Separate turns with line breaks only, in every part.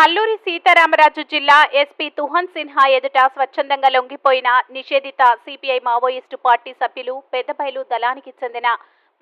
అల్లూరి సీతారామరాజు జిల్లా ఎస్పీ తుహన్ సిన్హా ఎదుట స్వచ్ఛందంగా లొంగిపోయిన నిషేధిత సిపిఐ మావోయిస్టు పార్టీ సభ్యులు పెద్దబైలు దళానికి చెందిన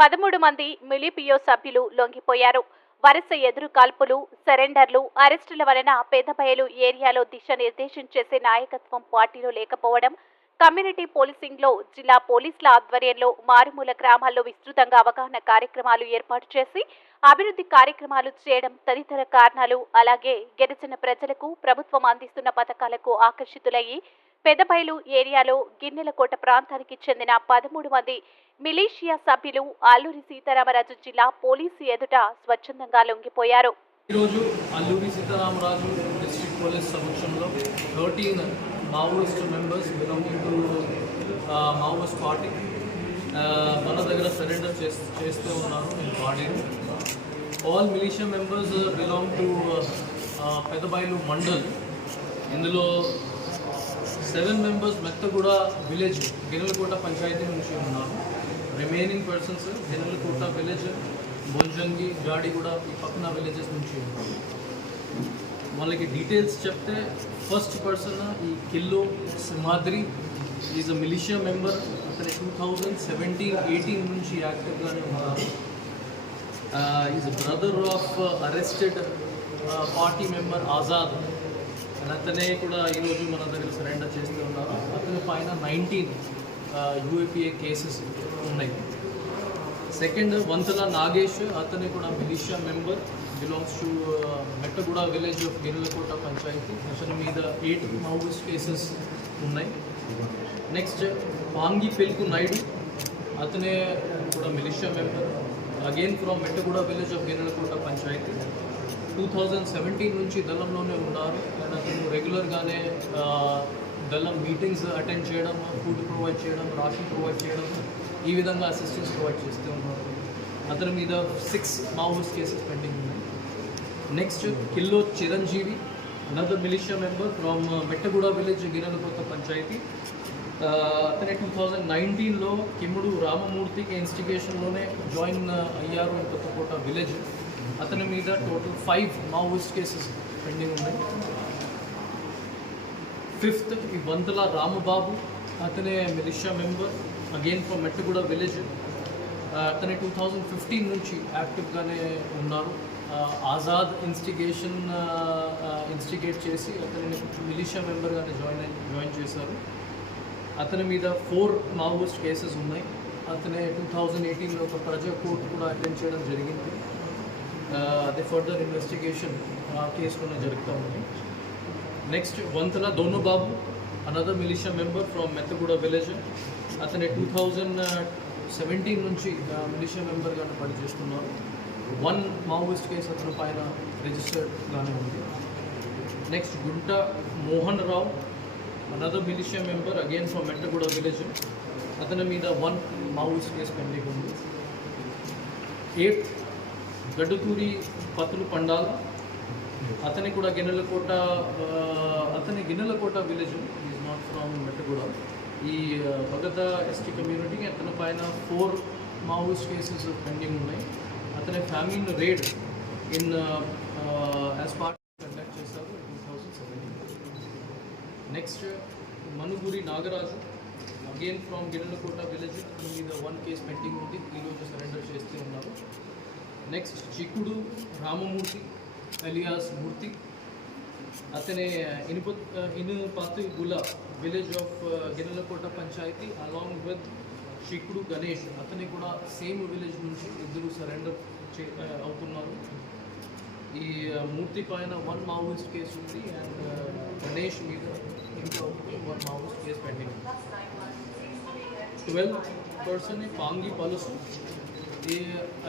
పదమూడు మంది మిలిపియో సభ్యులు లొంగిపోయారు. వరుస ఎదురు కాల్పులు సరెండర్లు అరెస్టుల వలన పెద్దబయలు ఏరియాలో దిశ నిర్దేశం చేసే నాయకత్వం పార్టీలో లేకపోవడం కమ్యూనిటీ పోలీసింగ్లో జిల్లా పోలీసుల ఆధ్వర్యంలో మారుమూల గ్రామాల్లో విస్తృతంగా అవగాహన కార్యక్రమాలు ఏర్పాటు చేసి అభివృద్ధి కార్యక్రమాలు చేయడం తదితర కారణాలు అలాగే గిరిజన ప్రజలకు ప్రభుత్వం అందిస్తున్న పథకాలకు ఆకర్షితులయ్యి పెదబైలు ఏరియాలో గిన్నెలకోట ప్రాంతానికి చెందిన పదమూడు మంది మిలీషియా సభ్యులు అల్లూరి సీతారామరాజు జిల్లా పోలీసు ఎదుట స్వచ్ఛందంగా లొంగిపోయారు.
ఈరోజు అల్లూరి సీతారామరాజు డిస్ట్రిక్ట్ పోలీస్ సమక్షంలో thirteen Maoist members belonging to Maoist party మన దగ్గర సరెండర్ చేస్తూ ఉన్నారు నేను బాడీని all militia members belong to Pedabayalu mandal ఇందులో seven members Mettaguda village Ginnelakota panchayat నుంచి ఉన్నారు. Remaining persons Ginnelakota village Bonjangi Jadiguda ఈ పక్కన విలేజెస్ నుంచి ఉన్నారు. వాళ్ళకి డీటెయిల్స్ చెప్తే ఫస్ట్ పర్సన్ ఈ కిల్లో మాదిరి ఈజ్ అ మిలిషియా మెంబర్ అతని టూ థౌజండ్ సెవెంటీన్ ఎయిటీన్ నుంచి యాక్టివ్గానే ఉన్నారు. Is brother of arrested party member Azad అతనే కూడా ఈరోజు మన దగ్గర సరెండర్ చేస్తూ ఉన్నారు. అతని పైన నైన్టీన్ యూఏపీఏ కేసెస్ ఉన్నాయి. సెకండ్ వంతుల నాగేష్ అతని కూడా militia member belongs to Mettaguda village of Girilakota panchayat అతని మీద ఎయిట్ మావోయిస్ట్ కేసెస్ ఉన్నాయి. నెక్స్ట్ పాంగి పెల్కు నాయుడు అతనే కూడా militia member again from Mettaguda village of Girilakota panchayat two thousand seventeen నుంచి దళంలోనే ఉన్నారు. అండ్ అతను రెగ్యులర్గానే దళం మీటింగ్స్ అటెండ్ చేయడం ఫుడ్ ప్రొవైడ్ చేయడం రాషన్ ప్రొవైడ్ చేయడం ఈ విధంగా అసిస్టెన్స్ ప్రొవైడ్ చేస్తూ ఉన్నారు. అతని మీద సిక్స్ మావోస్ కేసెస్ పెండింగ్ ఉన్నాయి next Killo Chiranjeevi another militia member from Mettaguda village Giranakotha panchayat అతనే టూ థౌజండ్ నైన్టీన్లో కిమ్ముడు రామమూర్తికి ఇన్స్టిగేషన్లోనే జాయిన్ uh, అయ్యారు in కొత్తకోట విలేజ్ అతని మీద total five Maoist cases pending ఉన్నాయి. ఫిఫ్త్ ఈ వంతల రామబాబు అతనే militia member again from Mettaguda village అతని టూ థౌజండ్ ఫిఫ్టీన్ నుంచి యాక్టివ్గానే ఉన్నారు. ఆజాద్ ఇన్స్టిగేషన్ ఇన్స్టిగేట్ చేసి అతనిని మిలిషియా మెంబర్గానే జాయిన్ జాయిన్ చేశారు. అతని మీద ఫోర్ మావోయిస్ట్ కేసెస్ ఉన్నాయి. అతనే టూ థౌజండ్ ఎయిటీన్లో ఒక ప్రజా కోర్టు కూడా అటెండ్ చేయడం జరిగింది. అది ఫర్దర్ ఇన్వెస్టిగేషన్ ఆ కేసులోనే జరుగుతూ ఉంది. Next Vanthala Donubabu another militia member from Mettaguda village అతని టూ థౌజండ్ సెవెంటీన్ నుంచి మిలిషియా మెంబర్గా పనిచేస్తున్నారు. వన్ మావోయిస్ట్ కేసు అతని పైన రిజిస్టర్డ్గానే ఉంది. Next Gunta Mohan Rao another militia member again from Mettaguda village అతని మీద వన్ మావోయిస్ట్ కేసు పెండింగ్ ఉంది. ఎయిట్ గడ్డుతూరి పతులు పండాల్. అతని కూడా గిన్నెలకోట అతని Ginnelakota village is not from Mettaguda ఈ భగత ఎస్టీ కమ్యూనిటీకి అతని పైన ఫోర్ మావోయిస్ట్ కేసెస్ పెండింగ్ ఉన్నాయి. అతని ఫ్యామిలీని raid in as part conduct చేస్తారు two thousand seventeen next Manuguri Nagaraju again from Ginnelakota village అతని మీద వన్ కేసు పెండింగ్ ఉంది ఈరోజు సరెండర్ చేస్తూ ఉన్నారు. నెక్స్ట్ చిక్కుడు రామమూర్తి అలియాస్ మూర్తి అతనే ఇనుప ఇనుపాతి గుల village of Ginnelakota panchayat along with Chikkudu Ganesh అతని కూడా సేమ్ విలేజ్ నుంచి ఇద్దరు సరెండర్ అవుతున్నారు ఈ మూర్తి పైన వన్ మావోయిస్ట్ కేసు ఉంది అండ్ గణేష్ మీద ఇంకా one Maoist case pending twelve person Pangi Palusu. A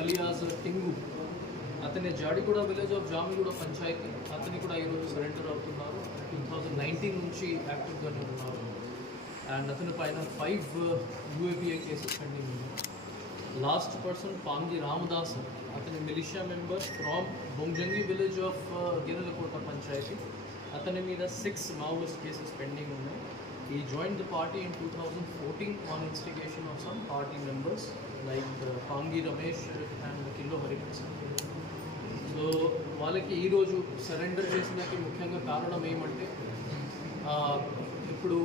alias Tingu అతని జాడిగూడ విలేజ్ ఆఫ్ జామిగూడ పంచాయతీ. అతని కూడా ఈరోజు సరెండర్ అవుతున్నారు. టూ థౌజండ్ నైన్టీన్ నుంచి యాక్టివ్గానే ఉన్నారు. అండ్ అతని పైన ఫైవ్ యూఏపీఏ కేసెస్ పెండింగ్ ఉన్నాయి లాస్ట్ పర్సన్ పాంగి రామదాస్ అతని militia member from Bonjangi village of Girilakota panchayat అతని మీద సిక్స్ మావోయిస్ట్ కేసెస్ పెండింగ్ ఉన్నాయి ఈ join the party in two thousand fourteen on instigation of some party members like Pangi Ramesh and Killo Harikrishna so so వాళ్ళకి ఈరోజు surrender చేసినకి ముఖ్యంగా కారణం ఏమంటే ఆ, ఇప్పుడు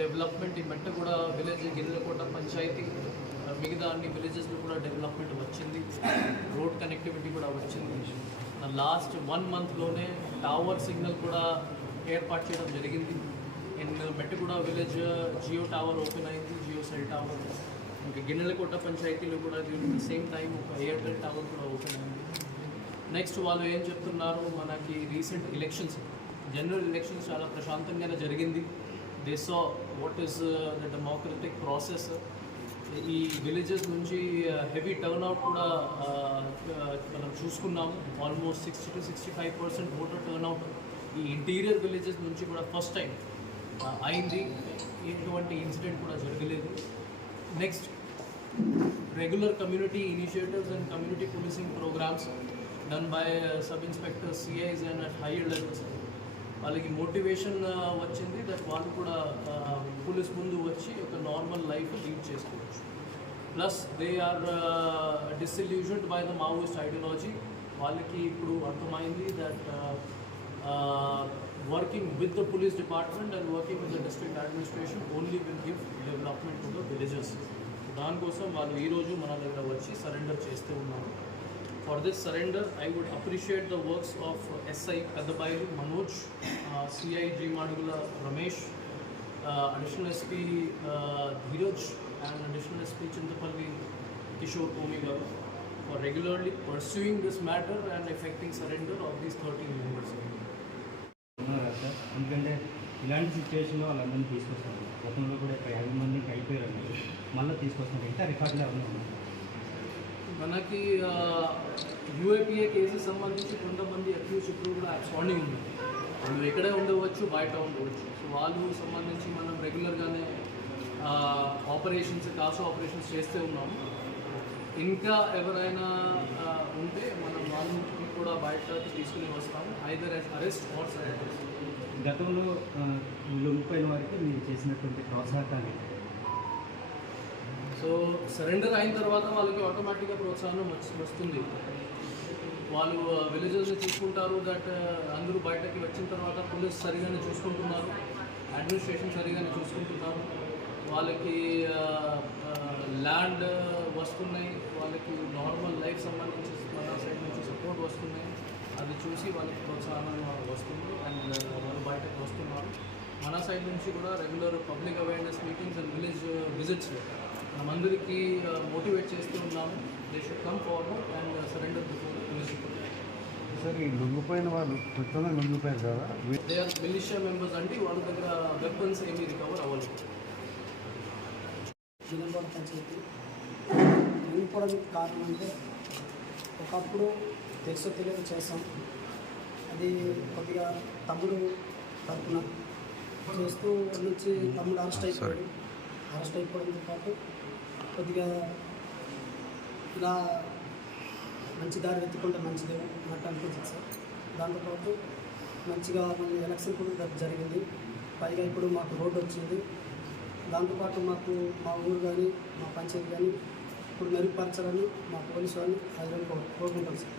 డెవలప్మెంట్ ఈ మెట్ట కూడా విలేజ్ గిన్నెలకోట పంచాయతీ మిగతా అన్ని విలేజెస్లో కూడా డెవలప్మెంట్ వచ్చింది. రోడ్ కనెక్టివిటీ కూడా వచ్చింది. లాస్ట్ వన్ మంత్లోనే టవర్ సిగ్నల్ కూడా ఏర్పాటు చేయడం జరిగింది. And Mettaguda village Jio tower open అయింది జియో సెల్ టవర్. ఇంకా గిన్నెలకోట పంచాయతీలో కూడా సేమ్ టైం ఒక ఎయిర్టెల్ టవర్ కూడా ఓపెన్ అయింది. నెక్స్ట్ వాళ్ళు ఏం చెప్తున్నారు? మనకి రీసెంట్ ఎలక్షన్స్ జనరల్ ఎలక్షన్స్ చాలా ప్రశాంతంగానే జరిగింది. They so what is the democratic process ఈ విలేజెస్ నుంచి హెవీ టర్న్ అవుట్ కూడా మనం చూసుకున్నాము. Almost sixty to sixty five percent voter turnout ఈ ఇంటీరియర్ విలేజెస్ నుంచి కూడా ఫస్ట్ టైం అయింది. ఎటువంటి ఇన్సిడెంట్ కూడా జరగలేదు. Next regular community initiatives and community policing programs done by sub inspector CIs and at higher levels. వాళ్ళకి మోటివేషన్ వచ్చింది. That వాళ్ళు కూడా పోలీస్ ముందు వచ్చి ఒక నార్మల్ లైఫ్ లీడ్ చేసుకోవచ్చు. Plus they are disillusioned by the Maoist ideology వాళ్ళకి ఇప్పుడు అర్థమైంది that working with the police department and working with the district administration only will give development to the villages దానికోసం వాళ్ళు ఈరోజు మన దగ్గర వచ్చి సరెండర్ చేస్తూ ఉన్నారు. for this surrender I would appreciate the works of SI Peddabayalu Manoj CI G Madugula Ramesh additional SP Dheeraj and additional SP Chintapalli Kishore Komi గారు for regularly pursuing this matter and effecting surrender of these thirteen members
ఉన్నారు కదా sir ఎందుకంటే ఇలాంటి సిచ్యువేషన్లో వాళ్ళందరినీ తీసుకొస్తారు గతంలో కూడా ఒక యాభై మందికి అయిపోయారు మీరు మళ్ళీ తీసుకొస్తున్నారు ఇంకా రికార్డులు ఏమైనా ఉన్నాయి
మనకి యూఏపీఏ కేసు సంబంధించి కొంతమంది అక్యూజ్ ఇప్పుడు కూడా అబ్స్పాండింగ్ ఉంది వాళ్ళు ఎక్కడే ఉండవచ్చు బయట ఉండవచ్చు. సో వాళ్ళు సంబంధించి మనం రెగ్యులర్గానే ఆపరేషన్స్ కాసు ఆపరేషన్స్ చేస్తూ ఉన్నాము. ఇంకా ఎవరైనా ఉంటే మనం వాళ్ళకి కూడా బయట తీసుకుని వస్తాము. ఐదర్ యాజ్ అరెస్ట్ ఆర్
గతంలో ముప్పై లొంగిపోయిన వారికి మీరు చేసినటువంటి ప్రోత్సాహకాన్ని
సో సరెండర్ అయిన తర్వాత వాళ్ళకి ఆటోమేటిక్గా ప్రోత్సాహం వస్తుంది. వాళ్ళు విలేజెస్ని చూసుకుంటారు దట్ అందరూ బయటకి వచ్చిన తర్వాత పోలీస్ సరిగానే చూసుకుంటున్నారు అడ్మినిస్ట్రేషన్ సరిగానే చూసుకుంటున్నారు. వాళ్ళకి ల్యాండ్ వస్తున్నాయి వాళ్ళకి నార్మల్ లైఫ్ సంబంధించి మన సైడ్ నుంచి సపోర్ట్ వస్తున్నాయి. అది చూసి వాళ్ళకి ప్రోత్సాహం వస్తుంది అండ్ వాళ్ళు బయటకు వస్తున్నారు. మన సైడ్ నుంచి కూడా regular public awareness meetings and village visits మనమందరికీ motivate చేస్తూ ఉన్నాము. They should come forward and surrender
sir ఈ లొంగిపోయిన వాళ్ళు ఖచ్చితంగా లొంగిపోయారు కదా? We-
they are militia members అంటే వాళ్ళ దగ్గర వెపన్స్ ఏమీ రికవర్ అవ్వలేదు.
జిల్లాలో పంచాయతీ వెళ్ళిపోవడానికి కారణం అంటే ఒకప్పుడు తెలుసో తెలియక చేసాం అది కొద్దిగా తమ్ముడు తరపున చేస్తూ నుంచి తమ్ముడు అరెస్ట్ అయిపోయాడు. అరెస్ట్ అయిపోవడంతో పాటు కొద్దిగా ఇలా మంచి దారి వెతుకుంటే మంచిదే నాకు అనిపించింది సార్. దాంతోపాటు మంచిగా మన ఎలక్షన్ కూడా జరిగింది. పైగా ఇప్పుడు మాకు రోడ్డు వచ్చింది. దాంతోపాటు మాకు మా ఊరు కానీ మా పంచాయతీ కానీ ఇప్పుడు మెరుగుపరచాలని మా పోలీసు వాళ్ళని హైదరాబాద్ కోరుకుంటాం సార్.